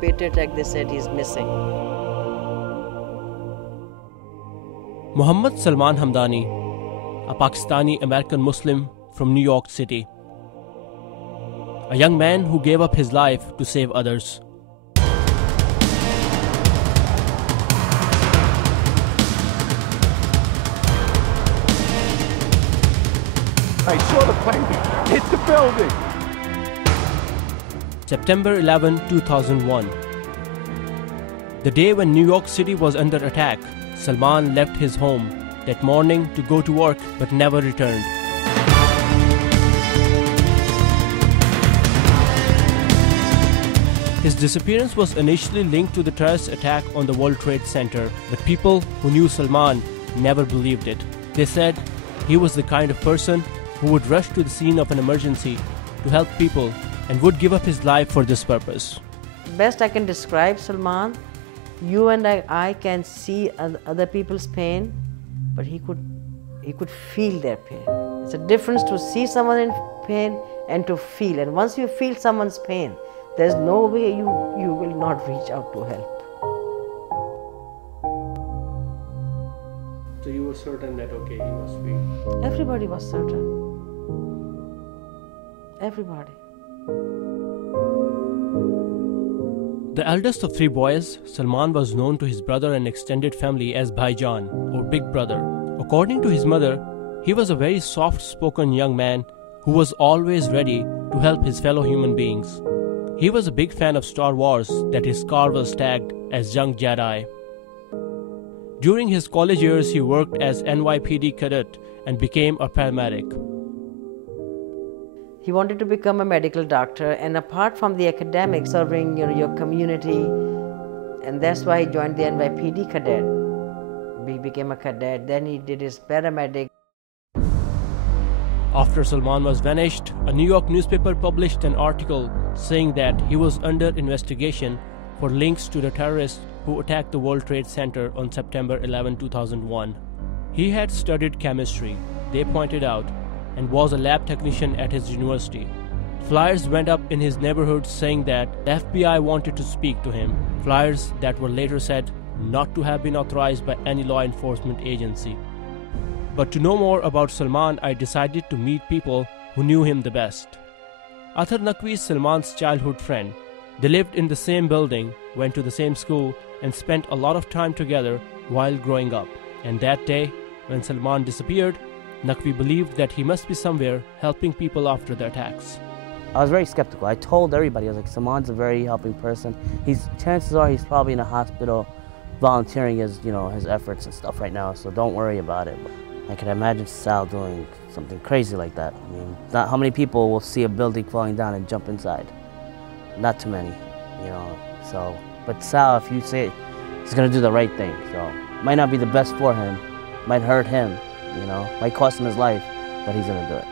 Patriot Act, they said he's missing. Mohammad Salman Hamdani, a Pakistani American Muslim from New York City. A young man who gave up his life to save others. I saw the plane hit the building. September 11, 2001. The day when New York City was under attack, Salman left his home that morning to go to work but never returned. His disappearance was initially linked to the terrorist attack on the World Trade Center, but people who knew Salman never believed it. They said he was the kind of person who would rush to the scene of an emergency to help people and would give up his life for this purpose. Best I can describe Salman, you and I can see other people's pain, but he could feel their pain. It's a difference to see someone in pain and to feel. And once you feel someone's pain, there's no way you will not reach out to help. So you were certain that, okay, he must be... Everybody was certain. Everybody. The eldest of three boys, Salman was known to his brother and extended family as Bhaijan, or Big Brother. According to his mother, he was a very soft-spoken young man who was always ready to help his fellow human beings. He was a big fan of Star Wars, that his car was tagged as Young Jedi. During his college years, he worked as NYPD Cadet and became a paramedic. He wanted to become a medical doctor, and apart from the academics, serving your community, and that's why he joined the NYPD Cadet. He became a cadet, then he did his paramedic. After Salman was vanished, a New York newspaper published an article saying that he was under investigation for links to the terrorists who attacked the World Trade Center on September 11, 2001. He had studied chemistry, they pointed out, and was a lab technician at his university. Flyers went up in his neighborhood saying that the FBI wanted to speak to him. Flyers that were later said not to have been authorized by any law enforcement agency. But to know more about Salman, I decided to meet people who knew him the best. Athar Naqvi is Salman's childhood friend. They lived in the same building, went to the same school, and spent a lot of time together while growing up. And that day, when Salman disappeared, Naqvi believed that he must be somewhere helping people after the attacks. I was very skeptical. I told everybody, I was like, Salman's a very helping person. Chances are he's probably in a hospital volunteering his efforts and stuff right now, so don't worry about it. I could imagine Sal doing something crazy like that. I mean, not how many people will see a building falling down and jump inside? Not too many, so. But Sal, if you say it, he's gonna do the right thing, so. Might not be the best for him, might hurt him, might cost him his life, but he's gonna do it.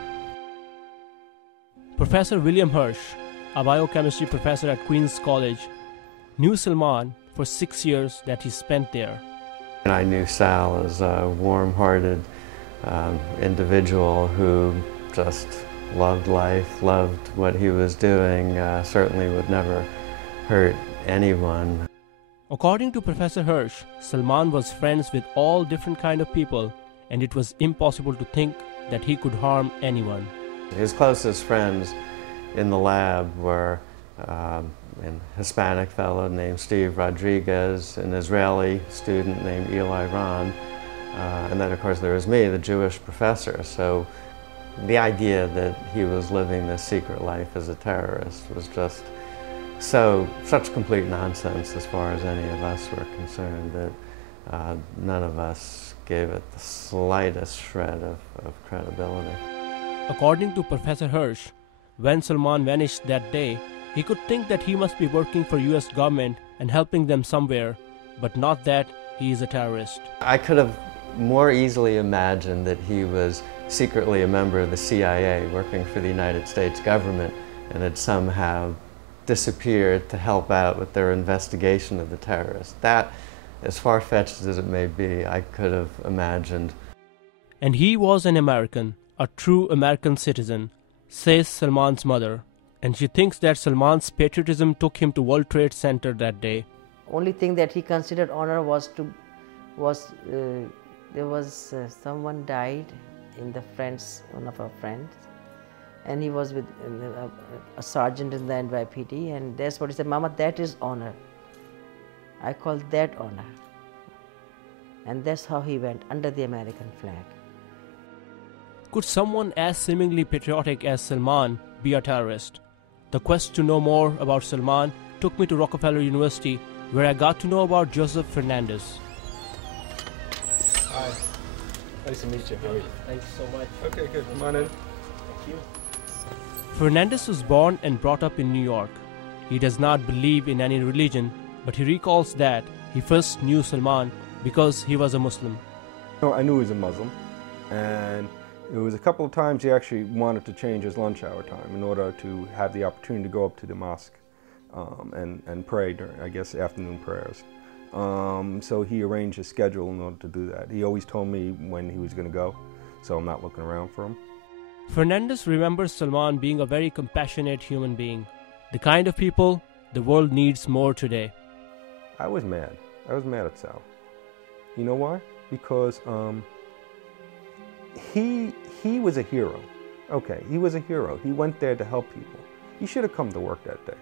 Professor Willaim Hersh, a biochemistry professor at Queen's College, knew Salman for 6 years that he spent there. And I knew Sal as a warm-hearted individual who just loved life, loved what he was doing, certainly would never hurt anyone. According to Professor Hersh, Salman was friends with all different kinds of people, and it was impossible to think that he could harm anyone. His closest friends in the lab were a Hispanic fellow named Steve Rodriguez, an Israeli student named Eli Ron, and then of course there was me, the Jewish professor. So the idea that he was living this secret life as a terrorist was just such complete nonsense as far as any of us were concerned that none of us gave it the slightest shred of credibility. According to Professor Hersh, when Salman vanished that day, he could think that he must be working for US government and helping them somewhere, but not that he is a terrorist. I could have more easily imagined that he was secretly a member of the CIA working for the United States government and had somehow disappeared to help out with their investigation of the terrorists. That, as far-fetched as it may be, I could have imagined. And he was an American, a true American citizen, says Salman's mother. and she thinks that Salman's patriotism took him to World Trade Center that day. Only thing that he considered honor was there was someone died in one of our friends, and he was with a sergeant in the NYPD, and that's what he said, Mama, that is honor. I call that honor. And that's how he went, under the American flag. Could someone as seemingly patriotic as Salman be a terrorist? The quest to know more about Salman took me to Rockefeller University, where I got to know about Joseph Fernandes. Hi. Nice to meet you. How are you? Thanks so much. Okay, good. Come on in. Thank you. Fernandes was born and brought up in New York. He does not believe in any religion, but he recalls that he first knew Salman because he was a Muslim. I knew he was a Muslim, and it was a couple of times he actually wanted to change his lunch hour time in order to have the opportunity to go up to the mosque and pray during, I guess, afternoon prayers. So he arranged his schedule in order to do that. He always told me when he was going to go, so I'm not looking around for him. Fernandes remembers Salman being a very compassionate human being, the kind of people the world needs more today. I was mad. I was mad at Sal. You know why? Because he was a hero. Okay, he was a hero. He went there to help people. He should have come to work that day.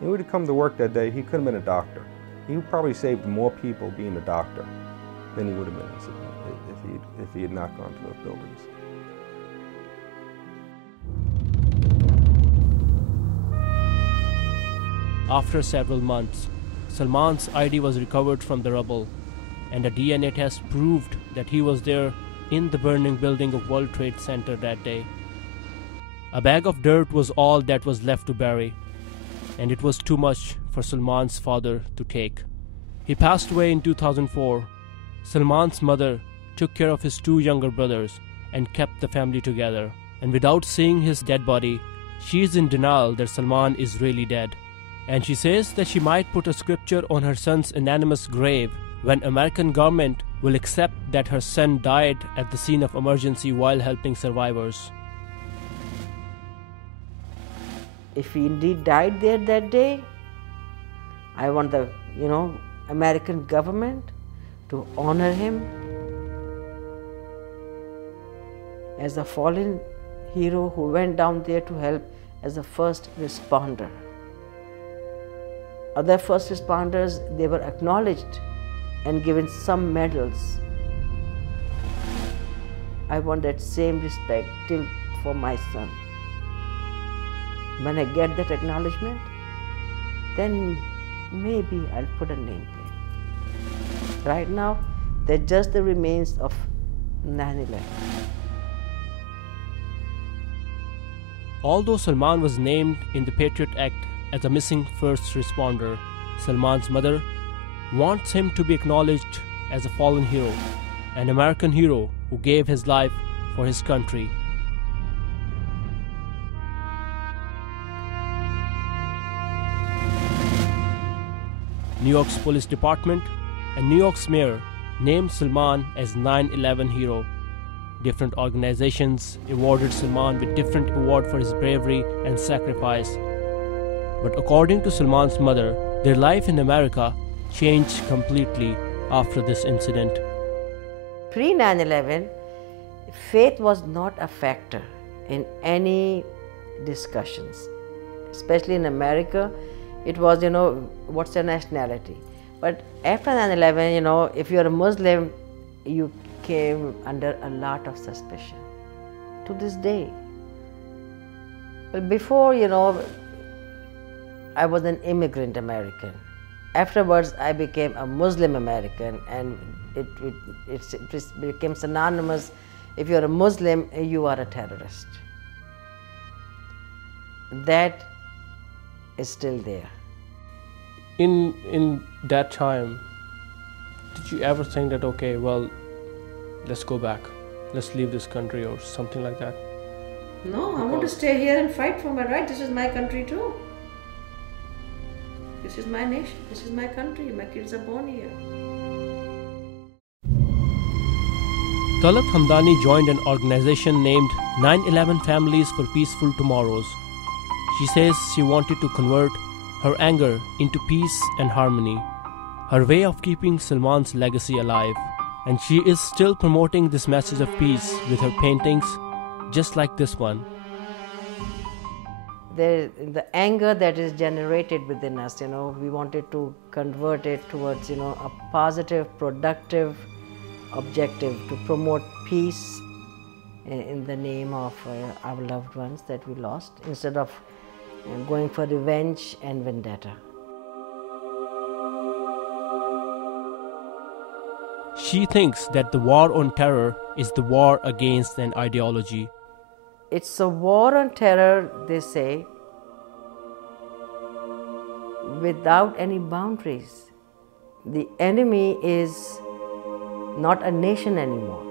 He would have come to work that day, he could have been a doctor. He probably saved more people being a doctor than he would have been if he had not gone to those buildings. After several months, Salman's ID was recovered from the rubble, and a DNA test proved that he was there in the burning building of World Trade Center that day. A bag of dirt was all that was left to bury, and it was too much for Salman's father to take. He passed away in 2004. Salman's mother took care of his two younger brothers and kept the family together. And without seeing his dead body, she is in denial that Salman is really dead. And she says that she might put a scripture on her son's anonymous grave when American government will accept that her son died at the scene of emergency while helping survivors. If he indeed died there that day, I want the, American government to honor him as a fallen hero who went down there to help as a first responder. Other first responders, they were acknowledged and given some medals. I want that same respect for my son. When I get that acknowledgement, then maybe I'll put a nameplate. Right now, they're just the remains of 9/11. Although Salman was named in the Patriot Act as a missing first responder, Salman's mother wants him to be acknowledged as a fallen hero, an American hero who gave his life for his country. New York's police department and New York's mayor named Salman as 9/11 hero. Different organizations awarded Salman with different award for his bravery and sacrifice. But according to Salman's mother, their life in America changed completely after this incident. Pre-9/11, faith was not a factor in any discussions. Especially in America, it was, what's your nationality? But after 9/11, if you're a Muslim, you came under a lot of suspicion to this day. Well, before, I was an immigrant American. Afterwards, I became a Muslim American, and it became synonymous. If you're a Muslim, you are a terrorist. That is still there. In that time, did you ever think that, okay, well, let's go back, let's leave this country or something like that? No, I want to stay here and fight for my right. This is my country too. This is my nation, this is my country, my kids are born here. Talat Hamdani joined an organization named 9/11 Families for Peaceful Tomorrows. She says she wanted to convert her anger into peace and harmony, her way of keeping Salman's legacy alive. And she is still promoting this message of peace with her paintings, just like this one. The anger that is generated within us, we wanted to convert it towards, a positive, productive objective to promote peace in the name of our loved ones that we lost, instead of going for revenge and vendetta. She thinks that the war on terror is the war against an ideology. It's a war on terror, they say, without any boundaries. The enemy is not a nation anymore.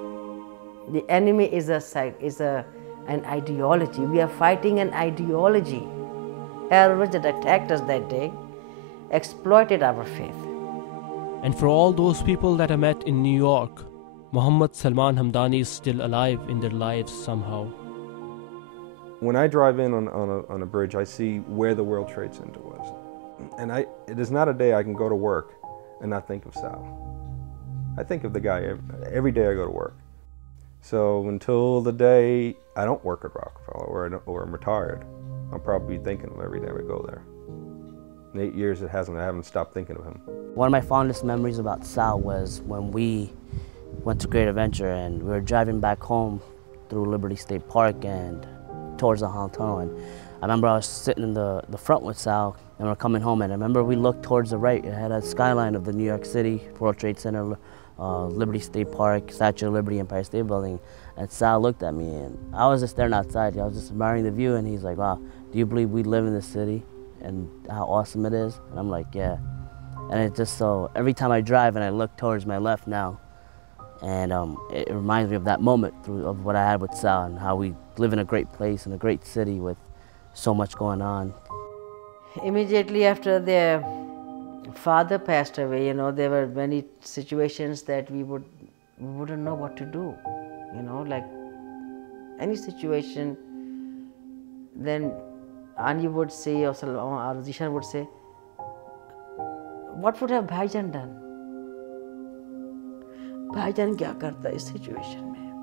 The enemy is an ideology. We are fighting an ideology. Terrorists that attacked us that day exploited our faith. And for all those people that I met in New York, Mohammad Salman Hamdani is still alive in their lives somehow. When I drive in on a bridge, I see where the World Trade Center was. And it is not a day I can go to work and not think of Sal. I think of the guy every day I go to work. So until the day I don't work at Rockefeller or I'm retired, I'll probably be thinking of him every day I go there. In 8 years I haven't stopped thinking of him. One of my fondest memories about Sal was when we went to Great Adventure and we were driving back home through Liberty State Park and towards the Hall Tunnel. And I remember I was sitting in the front with Sal and we're coming home, and I remember we looked towards the right. It had a skyline of the New York City, World Trade Center, Liberty State Park, Statue of Liberty, Empire State Building. And Sal looked at me and I was just staring outside. I was just admiring the view, and he's like, "Wow, do you believe we live in this city and how awesome it is?" And I'm like, "Yeah." And it's just so, every time I drive and I look towards my left now, and it reminds me of that moment of what I had with Sal and how we live in a great place, in a great city with so much going on. Immediately after their father passed away, there were many situations that we wouldn't know what to do, like any situation. Then Ani would say, or Zishan would say, "What would have Bhaijan done? Bhaijan kya karta is situation mein?"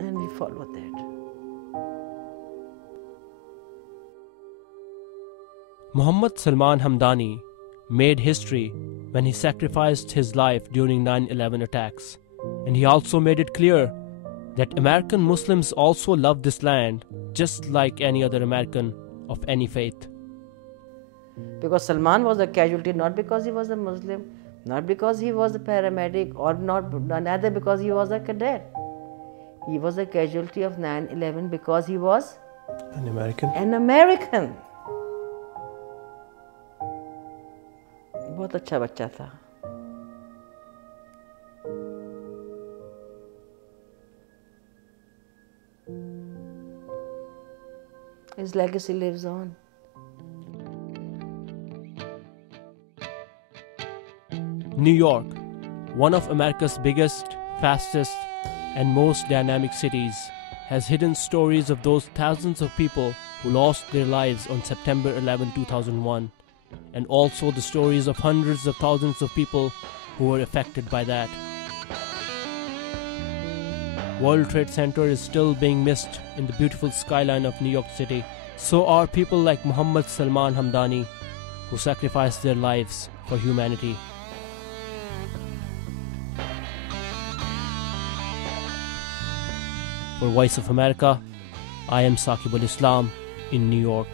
And we follow that. Mohammad Salman Hamdani made history when he sacrificed his life during 9/11 attacks. And he also made it clear that American Muslims also love this land just like any other American of any faith. Because Salman was a casualty not because he was a Muslim, not because he was a paramedic, or neither because he was a cadet. He was a casualty of 9/11 because he was An American. An American. बहुत अच्छा बच्चा था. His legacy lives on. New York, one of America's biggest, fastest, and most dynamic cities, has hidden stories of those thousands of people who lost their lives on September 11, 2001, and also the stories of hundreds of thousands of people who were affected by that. World Trade Center is still being missed in the beautiful skyline of New York City. So are people like Mohammad Salman Hamdani, who sacrificed their lives for humanity. For Voice of America, I am Saqib in New York.